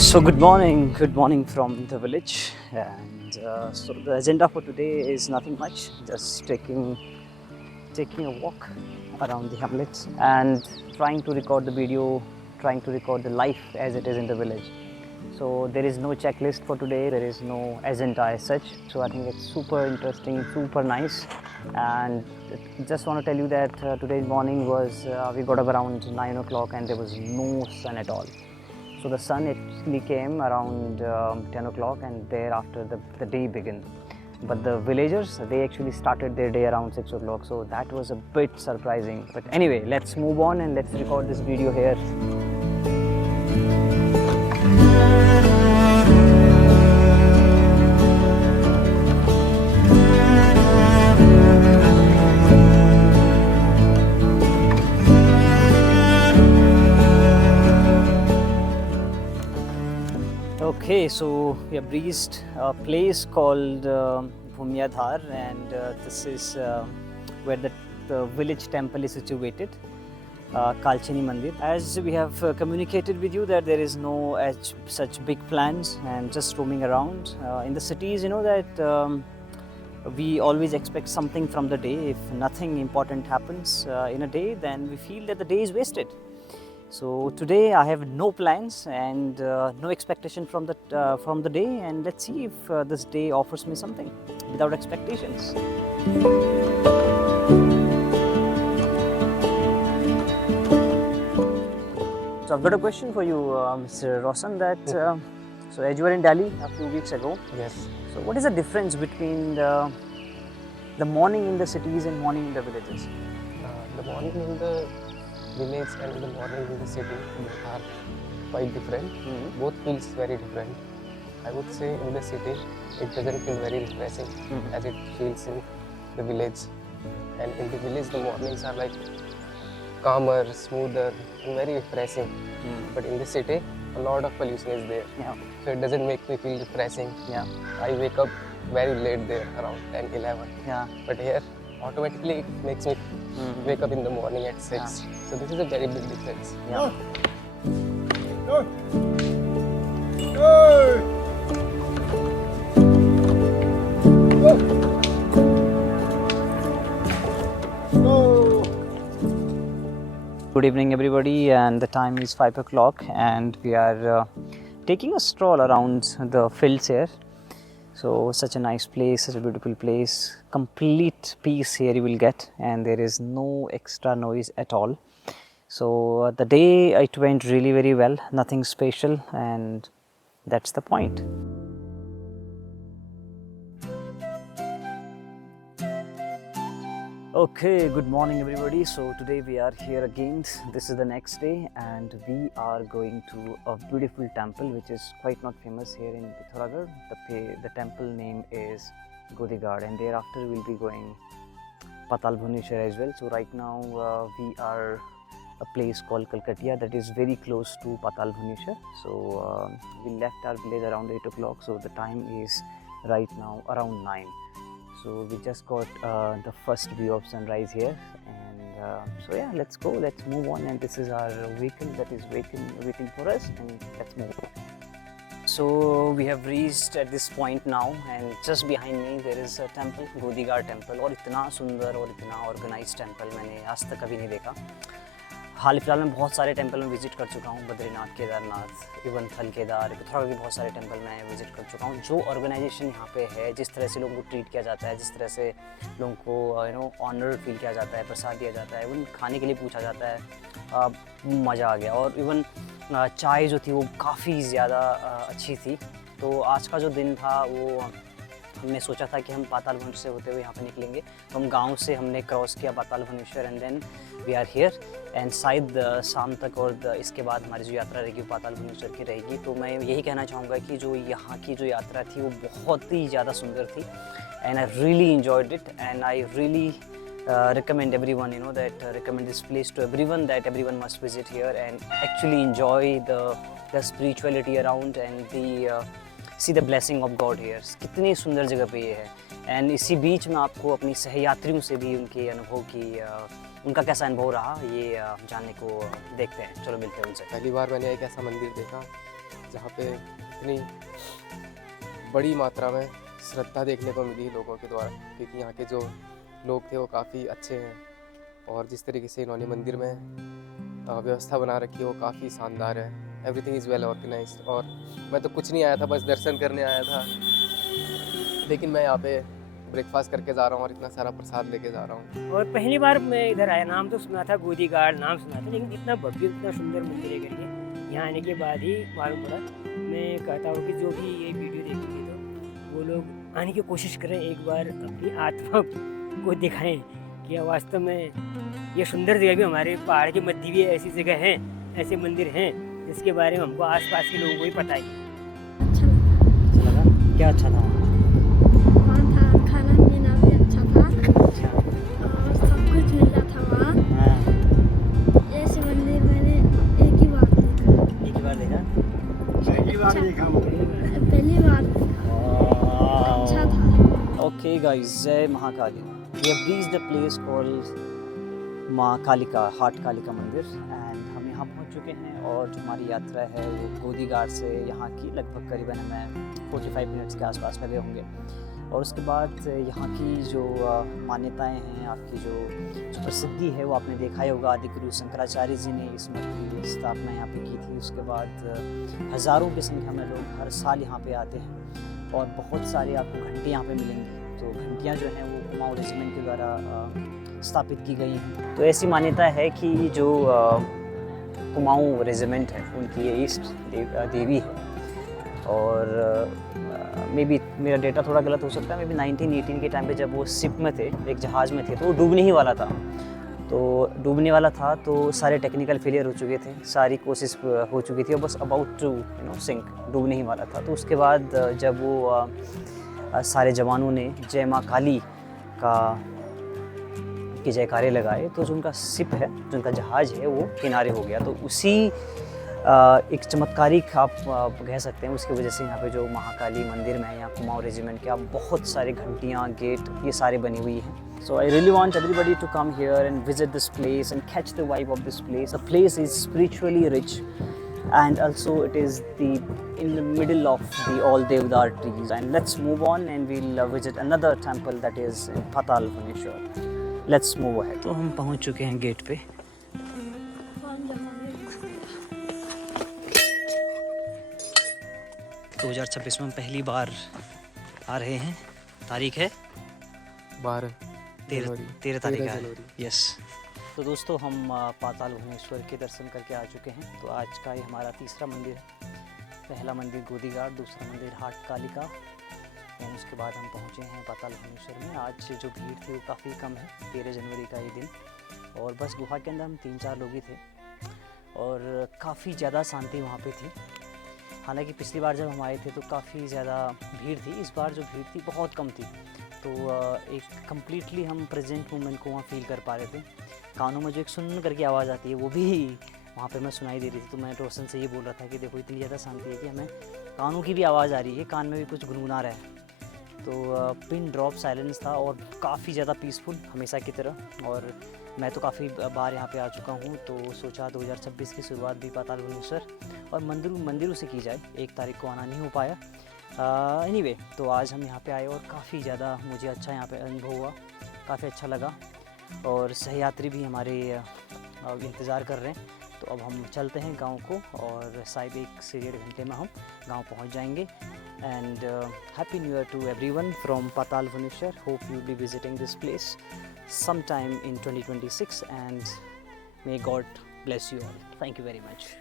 So good morning from the village, and so the agenda for today is nothing much, just taking a walk around the hamlet and trying to record the video, trying to record the life as it is in the village. So there is no checklist for today, there is no agenda as such. So I think it's super interesting, super nice, and just want to tell you that today's morning was we got up around 9 o'clock and there was no sun at all. So the sun actually came around 10 o'clock and thereafter the day began. But the villagers, they actually started their day around 6 o'clock. So that was a bit surprising. But anyway, let's move on and let's record this video here. Okay, so we have reached a place called Bhumyadhar, and this is where the village temple is situated, Kalchini Mandir. As we have communicated with you that there is no such big plans and just roaming around. In the cities, you know that we always expect something from the day. If nothing important happens in a day, then we feel that the day is wasted. So today I have no plans and no expectation from the day, and let's see if this day offers me something without expectations. So I've got a question for you, Mr. Roshan. That so as you were in Delhi a few weeks ago, Yes. so what is the difference between the morning in the cities and morning in the villages? The morning in the village and the morning in the city are quite different. Both feels very different. I would say in the city it doesn't feel very refreshing as it feels in the village. And in the village the mornings are like calmer, smoother and very refreshing. But in the city a lot of pollution is there. Yeah. So it doesn't make me feel refreshing. Yeah. I wake up very late there around 10, 11. Yeah. But here automatically it makes me wake up in the morning at 6. Yeah. So this is a very big difference. Yeah. Good evening everybody, and the time is 5 o'clock and we are taking a stroll around the fields here. So such a nice place, such a beautiful place, complete peace here you will get, and there is no extra noise at all. So the day it went really very well, nothing special, and that's the point. Okay, good morning everybody. So today we are here again. This is the next day and we are going to a beautiful temple which is quite not famous here in Pithoragarh. The temple name is Godigarh, and thereafter we'll be going Patal Bhuneshwar as well. So right now we are a place called Kalkatia that is very close to Patal Bhuneshwar. So we left our village around 8 o'clock, so the time is right now around 9. So we just got the first view of sunrise here, and so yeah, let's go, let's move on. And this is our vehicle that is waiting for us, and let's move on. So we have reached at this point now, and just behind me there is a temple, Godigarh temple, और इतना सुंदर और इतना organise temple मैंने आज तक कभी नहीं देखा. हाल फिलहाल में बहुत सारे टेंपल में विजिट कर चुका हूँ, बद्रीनाथ, केदारनाथ, इवन थल केदार, पिथौरागढ़ के बहुत सारे टेंपल में विजिट कर चुका हूँ. जो ऑर्गेनाइजेशन यहाँ पे है, जिस तरह से लोगों को ट्रीट किया जाता है, जिस तरह से लोगों को ऑनर फील किया जाता है, प्रसाद दिया जाता है, इवन खाने के लिए पूछा जाता है, मज़ा आ गया. और इवन चाय जो थी वो काफ़ी ज़्यादा अच्छी थी. तो आज का जो दिन था वो हमने सोचा था कि हम पाताल भुवनेश्वर से होते हुए यहाँ पे निकलेंगे, तो हम गांव से हमने क्रॉस किया Patal Bhuvaneshwar and then we are here, and शायद शाम तक और इसके बाद हमारी जो यात्रा रहेगी वो पाताल भुवनेश्वर की रहेगी. तो मैं यही कहना चाहूँगा कि जो यहाँ की जो यात्रा थी वो बहुत ही ज़्यादा सुंदर थी, and I really enjoyed it, and I really recommend everyone, recommend this place to everyone, that everyone must visit here and actually enjoy the spirituality around and the see the blessing of God here. कितनी सुंदर जगह पे ये है, and इसी बीच में आपको अपनी सहयात्रियों से भी उनके अनुभव की उनका कैसा अनुभव रहा ये जानने को देखते हैं. चलो मिलते हैं उनसे. पहली बार मैंने एक ऐसा मंदिर देखा जहाँ पे इतनी बड़ी मात्रा में श्रद्धा देखने को मिली लोगों के द्वारा, क्योंकि यहाँ के जो लोग थे वो काफ़ी अच्छे हैं और जिस तरीके से इन्होंने मंदिर में व्यवस्था बना रखी है वो काफ़ी शानदार है। Everything is well organised. और मैं तो कुछ नहीं आया था, बस दर्शन करने आया था, लेकिन मैं यहाँ पे ब्रेकफास्ट करके जा रहा हूँ और इतना सारा प्रसाद लेके जा रहा हूँ। और पहली बार मैं इधर आया, नाम तो सुना था, गोदी घाट नाम सुना था, लेकिन इतना भव्य इतना सुंदर मंदिर है करके यहाँ आने के बाद ही मालूम पड़ा। मैं कहता हूँ कि जो भी ये वीडियो देखेंगे तो वो लोग आने की कोशिश करें, एक बार अपनी आत्मा को दिखाएं कि वास्तव में ये सुंदर जगह भी हमारे पहाड़ के मध्य भी ऐसी जगह हैं, ऐसे मंदिर हैं जिसके बारे में हमको आसपास के लोगों को ही पता है। अच्छा लगा? क्या अच्छा था? वहाँ था, खाना पीना भी अच्छा था और सब कुछ मिल रहा था वहाँ। हाँ, ऐसे मंदिर मैंने एक ही बार देखा। एक ही बार देखा? पहली बार देखा। अच्छा था। Okay guys, जय Mahakali. We have reached the place called माँ कालिका, हाट कालिका मंदिर, एंड हम यहाँ पहुँच चुके हैं और जो हमारी यात्रा है वो गोदी घाट से यहाँ की लगभग करीबन हमें 45 मिनट्स के आसपास लगे होंगे। और उसके बाद यहाँ की जो मान्यताएं हैं, आपकी जो प्रसिद्धि है वो आपने देखा ही होगा। आदि गुरु शंकराचार्य जी ने इस मठ की स्थापना यहाँ पे की थी। उसके बाद हज़ारों की संख्या में लोग हर साल यहाँ पे आते हैं और बहुत सारी आपको घंटी यहाँ पे मिलेंगी। तो घंटियाँ जो हैं वो कुमाऊँ रेजिमेंट के द्वारा स्थापित की गई हैं। तो ऐसी मान्यता है कि जो कुमाऊँ रेजिमेंट है उनकी ये ईष्ट देवी है। और मे बी मेरा डेटा थोड़ा गलत हो सकता है, मे बी 1918 के टाइम पे जब वो शिप में थे, एक जहाज़ में थे, तो वो डूबने ही वाला था। तो सारे टेक्निकल फेलियर हो चुके थे, सारी कोशिश हो चुकी थी और बस अबाउट टू सिंक, डूबने ही वाला था। तो उसके बाद जब वो सारे जवानों ने जय माँ काली की जयकारे लगाए तो जो उनका शिप है, जो उनका जहाज़ है वो किनारे हो गया। तो उसी एक चमत्कारिक आप कह सकते हैं, उसकी वजह से यहाँ पे जो महाकाली मंदिर में है, यहाँ कुमाऊँ रेजिमेंट के, आप बहुत सारे घंटियाँ, गेट, ये सारे बनी हुई हैं। So I really want everybody to come here and visit this place and catch the vibe of this place. The place is spiritually rich and also it is in the middle of the all Devdar trees. And let's move on and we'll visit another temple that is in Patal Bhuneshwar. Let's move ahead. तो हम पहुंच चुके हैं gate पे। 2026 में पहली बार आ रहे हैं। तारीख है 13 तारीख है। यस। तो दोस्तों हम पाताल भुवनेश्वर के दर्शन करके आ चुके हैं। तो आज का ये हमारा तीसरा मंदिर है। पहला मंदिर गोदी घाट, दूसरा मंदिर हाट कालिका, और उसके बाद हम पहुँचे हैं पाताल भुवनेश्वर में। आज जो भीड़ थी वो काफ़ी कम है, 13 जनवरी का ये दिन, और बस गुफा के अंदर हम 3-4 लोग ही थे और काफ़ी ज़्यादा शांति वहाँ पे थी। हालांकि पिछली बार जब हम आए थे तो काफ़ी ज़्यादा भीड़ थी, इस बार जो भीड़ थी बहुत कम थी। तो एक कम्प्लीटली हम प्रेजेंट मोमेंट को वहाँ फील कर पा रहे थे। कानों में जो एक सुन करके आवाज़ आती है वो भी वहाँ पे मैं सुनाई दे रही थी। तो मैं रोशन से ये बोल रहा था कि देखो इतनी ज़्यादा शांति है कि हमें कानों की भी आवाज़ आ रही है, कान में भी कुछ गुनगुना रहा है। तो पिन ड्रॉप साइलेंस था और काफ़ी ज़्यादा पीसफुल हमेशा की तरह। और मैं तो काफ़ी बार यहाँ पे आ चुका हूँ, तो सोचा 2026 की शुरुआत भी पाताल भुवनेश्वर और मंदिरों से की जाए। 1 तारीख को आना नहीं हो पाया। एनीवे, तो आज हम यहाँ पे आए और काफ़ी ज़्यादा मुझे अच्छा यहाँ पे अनुभव हुआ, काफ़ी अच्छा लगा। और सहयात्री भी हमारे इंतज़ार कर रहे हैं। तो अब हम चलते हैं गांव को और शायद 1 से 1.5 घंटे में हम गांव पहुँच जाएंगे। And Happy New Year to everyone from Patal Bhuneshwar. Hope you'll be visiting this place sometime in 2026 and may God bless you all. Thank you very much.